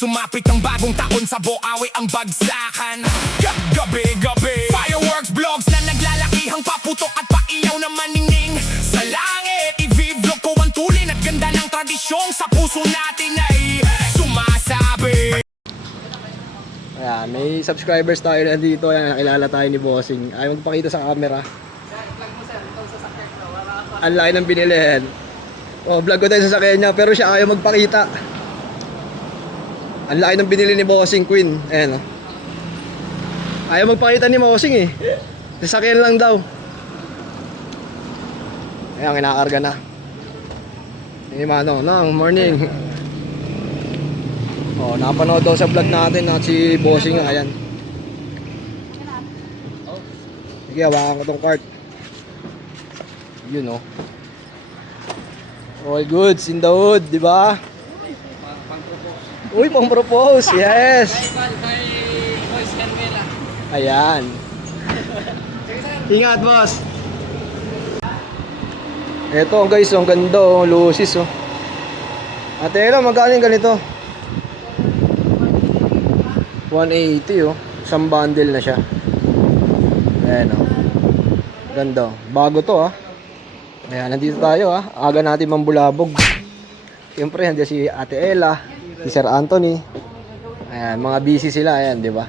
sumapit ang bagong taon sa Bukawi ang bagsakan. Gabi-gabi, fireworks, vlogs na naglalakihang paputok at paiyaw na maningning sa langit. I-vlog ko ang tulin at ganda ng tradisyong sa puso natin ay sumasabi. Ayan, may subscribers tayo na dito. Ayan, nakilala tayo ni Bossing. Ayaw magpakita sa camera. Ang laki ng binilihan. Oh, vlog ko tayo sa sasakyan niya, pero siya ayaw magpakita. Ang laki ng binili ni Bossing, Queen. Ayan, oh. Ayaw magpakita ni Bossing eh. Sasakyan lang daw. Ayan, kinakarga na. Hey, mano, morning. Oh, napanood daw sa vlog natin na si Bossing. Ayan. Sige, hawakan ko tong cart. Yun, oh. All goods in the hood, di ba? Uy, pang-propose, yes. Ayan. Ingat, boss. Eto guys, ang ganda, oh, lucis, oh. Ate, magkano yung ganito? 180, oh. Isang bundle na siya. Ayan, oh. Ganda, bago to, ah. Ayan, nandito tayo, ah. Aga natin mambulabog. Siyempre, nandiyan si Ate Ella, si Sir Anthony. Ayan, mga busy sila, ayan, di ba?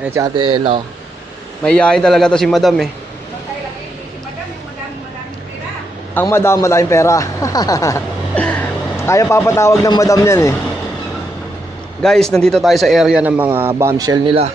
Ayan si Ate Ella, oh. Mahihayin talaga to si Madam, eh. Ang Madam, maraming pera. Kaya papatawag ng Madam yan, eh. Guys, nandito tayo sa area ng mga bombshell nila.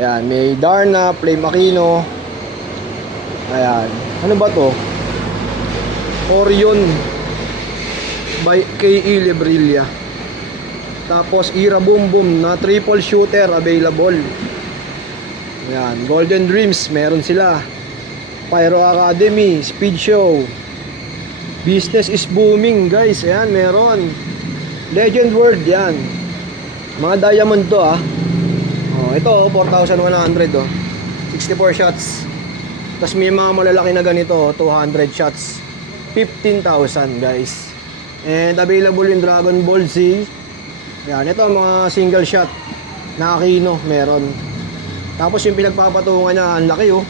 Ayan, may Darna, Flame Aquino. Ayan, ano ba to? Orion by K.E. Lebrilla. Tapos Ira Boom Boom na triple shooter available. Ayan, Golden Dreams meron sila. Pyro Academy, Speed Show. Business is booming, guys. Ayan, meron. Legend World, yan. Mga diamond to, ah. Oh, ito 4,100, oh. 64 shots. Tapos may mga malalaki na ganito, 200 shots. 15,000, guys. And available yung Dragon Ball Z. Yan, ito mga single shot na Aquino, meron. Tapos yung pinagpapatungan niya, ang laki, oh.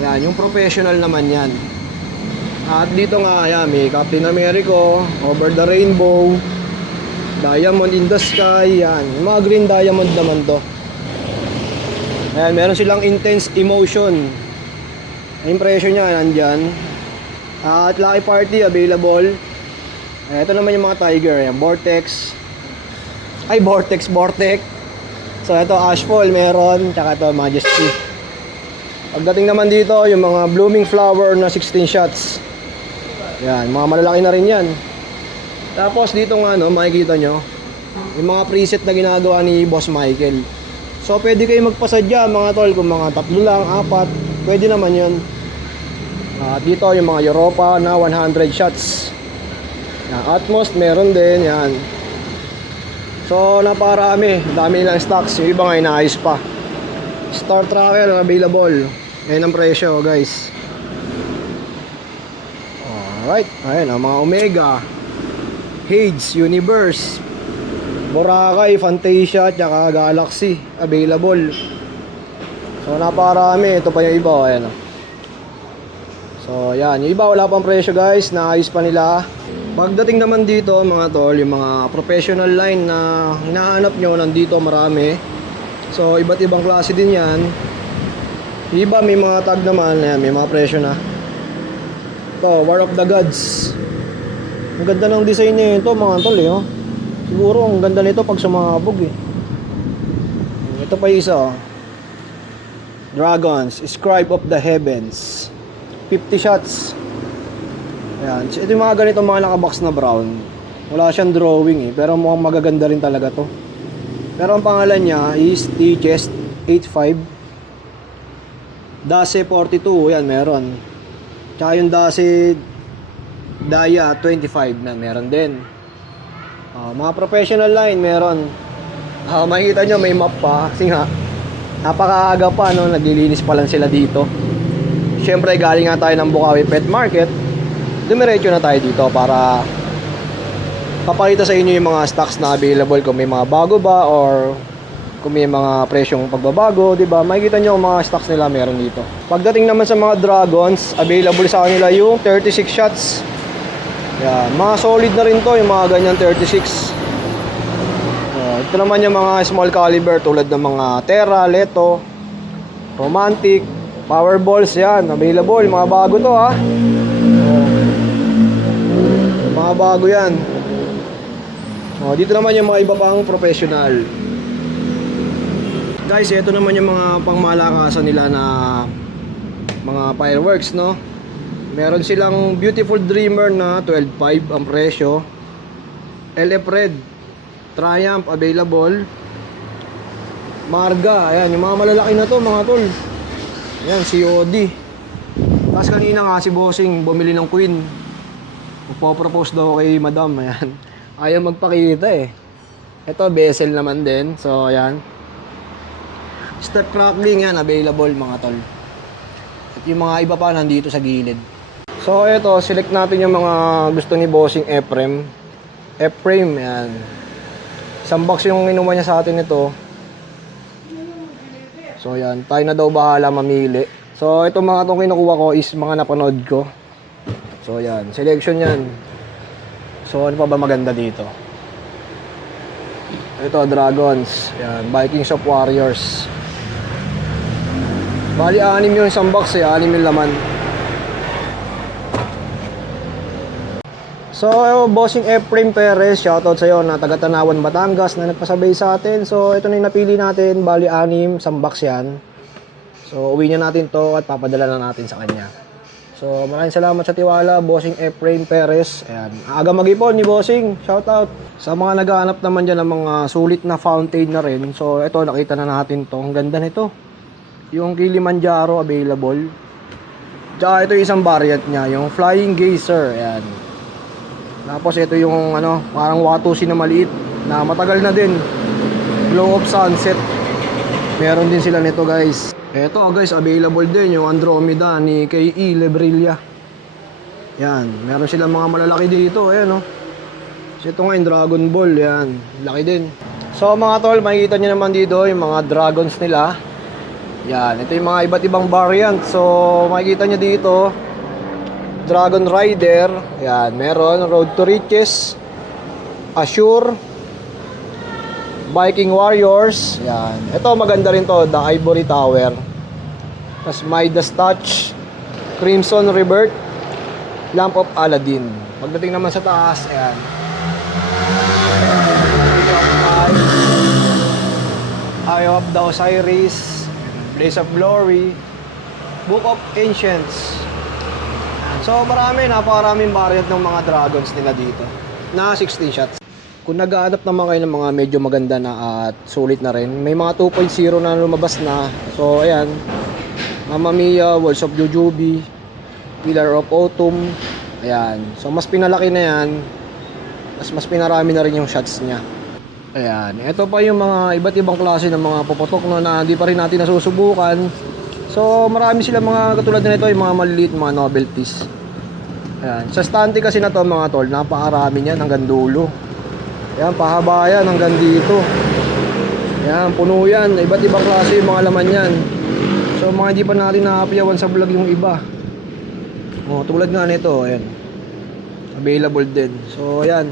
Yan, yung professional naman yan. At dito nga, yan, may Captain America, Over the Rainbow, Diamond in the Sky, yan. Yung mga green diamond naman to. Ayan, meron silang Intense Emotion. Yung presyo niya, nandyan. At Lucky Party, available. Ito naman yung mga Tiger, yan. Vortex. Ay, Vortex. So, ito, Ashfall, meron. Tsaka ito, Majesty. Pagdating naman dito, yung mga Blooming Flower na 16 shots. Yan, mga malalaki na rin yan. Tapos dito nga, no, makikita nyo yung mga preset na ginagawa ni Boss Michael. So pwede kayo magpasadya mga tol, kung mga 3 lang, 4, pwede naman yun. Dito yung mga Europa na 100 shots. Yan, Atmos meron din, yan. So naparami, dami nilang stocks. Yung iba nga inaayos pa. Star Tracker available. Yan ang presyo, guys. Alright, ayan ang mga Omega, Hades, Universe, Boracay, Fantasia, tsaka Galaxy available. So napakarami. Ito pa yung iba, ayan. So yan, yung iba wala pang presyo, guys, naayos pa nila. Pagdating naman dito mga tol, yung mga professional line na hinahanap nyo, nandito marami. So iba't ibang klase din yan. Yung iba may mga tag naman, ayan, may mga presyo na. Ito, War of the Gods. Ang ganda ng design niya ito mga tol, eh, oh. Siguro ang ganda nito pag sumabog, eh. Ito pa yung isa, oh. Dragons, Scribe of the Heavens. 50 shots. Ayan. Ito yung mga ganito, mga nakabox na brown. Wala siyang drawing, eh, pero mukhang magaganda rin talaga to. Pero ang pangalan niya is T-Chest 85 Dase 42. Yan, meron. Tsaka yung Dase Daya 25 na meron din. Mga professional line meron. Makikita nyo may map pa. Kasi nga napakaaga pa, no? Naglilinis pa lang sila dito. Siyempre galing nga tayo ng Bukawi Pet Market. Dumiretso na tayo dito para papakita sa inyo yung mga stocks na available, kung may mga bago ba or kung may mga presyong pagbabago, di ba? Makikita nyo yung mga stocks nila meron dito. Pagdating naman sa mga Dragons, available sa kanila yung 36 shots. Yan, mga solid na rin to, yung mga ganyan 36. Ito naman yung mga small caliber tulad ng mga Terra, Leto, Romantic, Powerballs, yan, available. Mga bago to ha. Mga bago yan. Dito naman yung mga iba pang professional. Guys, ito naman yung mga pangmalakasan nila na mga fireworks, no? Meron silang Beautiful Dreamer na 12.5 ang presyo. LF Red, Triumph available. Marga, ayan, yung mga malalaki na to mga tol. Ayan, COD. Tapos kanina nga si Bossing bumili ng Queen. Magpo-propose daw kay Madam, ayan. Ayaw magpakita eh. Ito, bezel naman din. So, ayan. Step crackling yan, available mga tol. At yung mga iba pa nandito sa gilid. So, ito, select natin yung mga gusto ni Bossing Ephraim. Ephraim, ayan. Isang box yung inuman niya sa atin ito. So, ayan. Tayo na daw bahala mamili. So, itong mga itong kinukuha ko is mga napanood ko. So, ayan. Selection yan. So, ano pa ba maganda dito? Ito, Dragons. Ayan. Vikings of Warriors. Bali, 6 yung isang box eh. 6 yung laman. So, Bossing Ephraim Perez, shoutout sa'yo na taga Tanawan, Batangas na nagpasabay sa atin. So, ito na yung napili natin. Bali, 6, isang box yan. So, uwi niya natin to at papadala na natin sa kanya. So, maraming salamat sa tiwala, Bossing Ephraim Perez. Ayan. Aga mag-ipon ni Bossing. Shoutout. Sa mga naghahanap naman dyan ng mga sulit na fountain na rin. So, ito, nakita na natin to. Ang ganda nito. Yung Kilimanjaro available. Tsaka ito yung isang variant niya, yung Flying Geyser. Ayan. Tapos ito yung ano, parang Watusi na maliit na matagal na din. Glow of Sunset. Meron din sila nito, guys. Ito guys, available din yung Andromeda ni K.E. Lebrilla. Yan, meron silang mga malalaki dito. Ayan oh. So ito nga yung Dragon Ball, yan. Laki din. So mga tol, makikita nyo naman dito yung mga dragons nila. Yan, ito yung mga iba't ibang variant. So makikita nyo dito Dragon Rider, yan, meron Road to Riches, Assure, Viking Warriors, yan. Ito maganda rin to, The Ivory Tower. Tapos Midas Touch, Crimson Rebirth, Lamp of Aladdin. Pagdating naman sa taas, ayan. Eye of the Osiris, Blaze of Glory, Book of Ancients. So marami, napakaraming variant ng mga dragons nila dito na 16 shots. Kung nag-a-adapt naman kayo ng mga medyo maganda na at sulit na rin, may mga 2.0 na lumabas na. So ayan, Mamma Mia, Walls of Jujubee, Pillar of Autumn. Ayan, so mas pinalaki na yan. Mas pinarami na rin yung shots niya. Ayan, ito pa yung mga iba't ibang klase ng mga puputok na hindi pa rin natin nasusubukan. So marami silang mga katulad nito, yung mga maliliit, mga novelties. Ayan, sa stante kasi na to mga tol, napakarami niyan hanggang dulo. Ayan, pahaba yan hanggang dito. Ayan, puno yan, iba't ibang klase yung mga laman yan. So mga hindi pa natin nakapiyawan sa vlog yung iba. Tulad nga nito, ayan, available din. So ayan,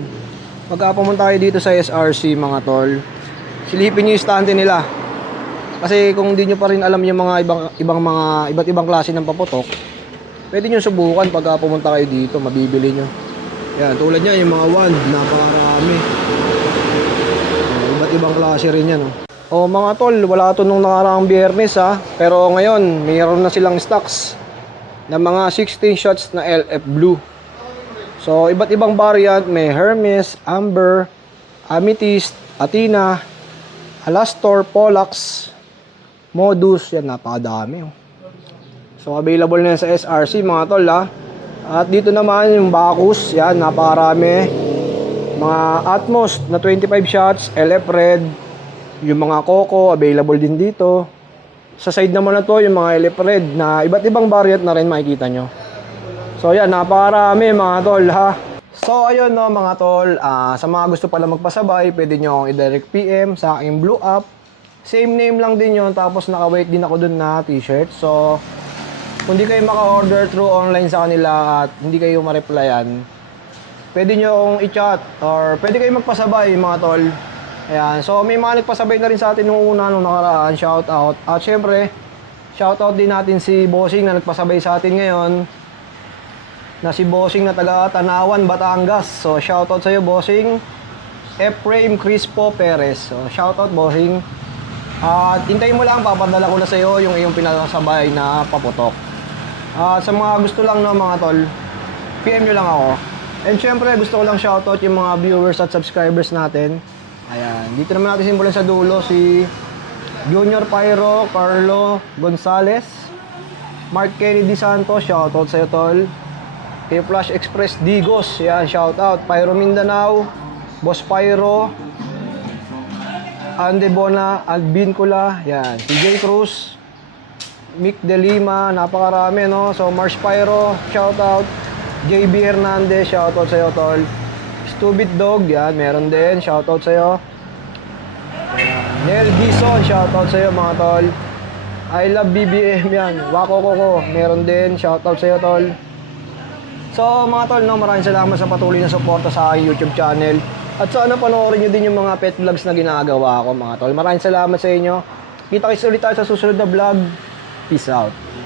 pagka pumunta kayo dito sa SRC mga tol, silipin nyo yung stante nila. Kasi kung hindi nyo pa rin alam yung mga iba't ibang klase ng paputok, pwede nyo subukan pagka pumunta kayo dito, mabibili nyo. Yan, tulad niya yung mga wand, napakarami. Iba't ibang klase rin yan. Mga tol, wala to nung nakaraang Biyernes ha. Pero ngayon, mayroon na silang stocks na mga 16 shots na LF Blue. So, iba't ibang variant, may Hermes, Amber, Amethyst, Athena, Alastor, Pollux, Modus, yan, napakadami. So, available na yan sa SRC mga tol ha. At dito naman yung Bacchus, yan, napakarami. Mga Atmos na 25 shots, LF Red, yung mga Coco, available din dito. Sa side naman na to, yung mga LF Red na iba't ibang variant na rin makikita nyo. So yan, napakarami mga tol ha. So ayun no mga tol, sa mga gusto pala magpasabay, pwede nyo akong i-direct PM sa aking Blue App. Same name lang din yun, tapos naka-wait din ako dun na t-shirt. So kung di kayo maka-order through online sa kanila at hindi kayo ma-replyan, pwede nyo akong i-chat or pwede kayo magpasabay mga tol. Ayan, so may mga nagpasabay na rin sa atin nung una nung nakaraan, shout out. At syempre, shout out din natin si Bossing na nagpasabay sa atin ngayon. Na si Bossing na taga Tanawan, Batangas. So shout out sa iyo Bossing. Ephraim Crispo Perez. So shout out Bossing. At hintayin mo lang, papadala ko na sa iyo yung iyong pinasabay na paputok. Sa mga gusto lang no mga tol, PM nyo lang ako. And syempre gusto ko lang shout out yung mga viewers at subscribers natin. Ayan, dito naman natin simbolan sa dulo si Junior Pyro, Carlo Gonzales, Mark Kennedy Santos, shoutout sa'yo tol. Kay Flash Express Digos, yan, shoutout. Pyro Mindanao, Boss Pyro, Ande Bona, Albin Kula, yan. CJ Cruz, Mick De Lima, napakarami no. So Mars Pyro, shoutout. JB Hernandez, shoutout sa'yo tol. Stupid Dog, yan, meron din, shoutout sa'yo. Nel Gison, shoutout sa'yo mga tol. I love BBM, yan. Wako Koko, meron din, shoutout sa'yo tol. So mga tol, no, maraming salamat sa patuloy na suporta sa aking YouTube channel. At sana panoorin nyo din yung mga pet vlogs na ginagawa ko mga tol. Maraming salamat sa inyo. Kita-kits ulit tayo sa susunod na vlog. Peace out.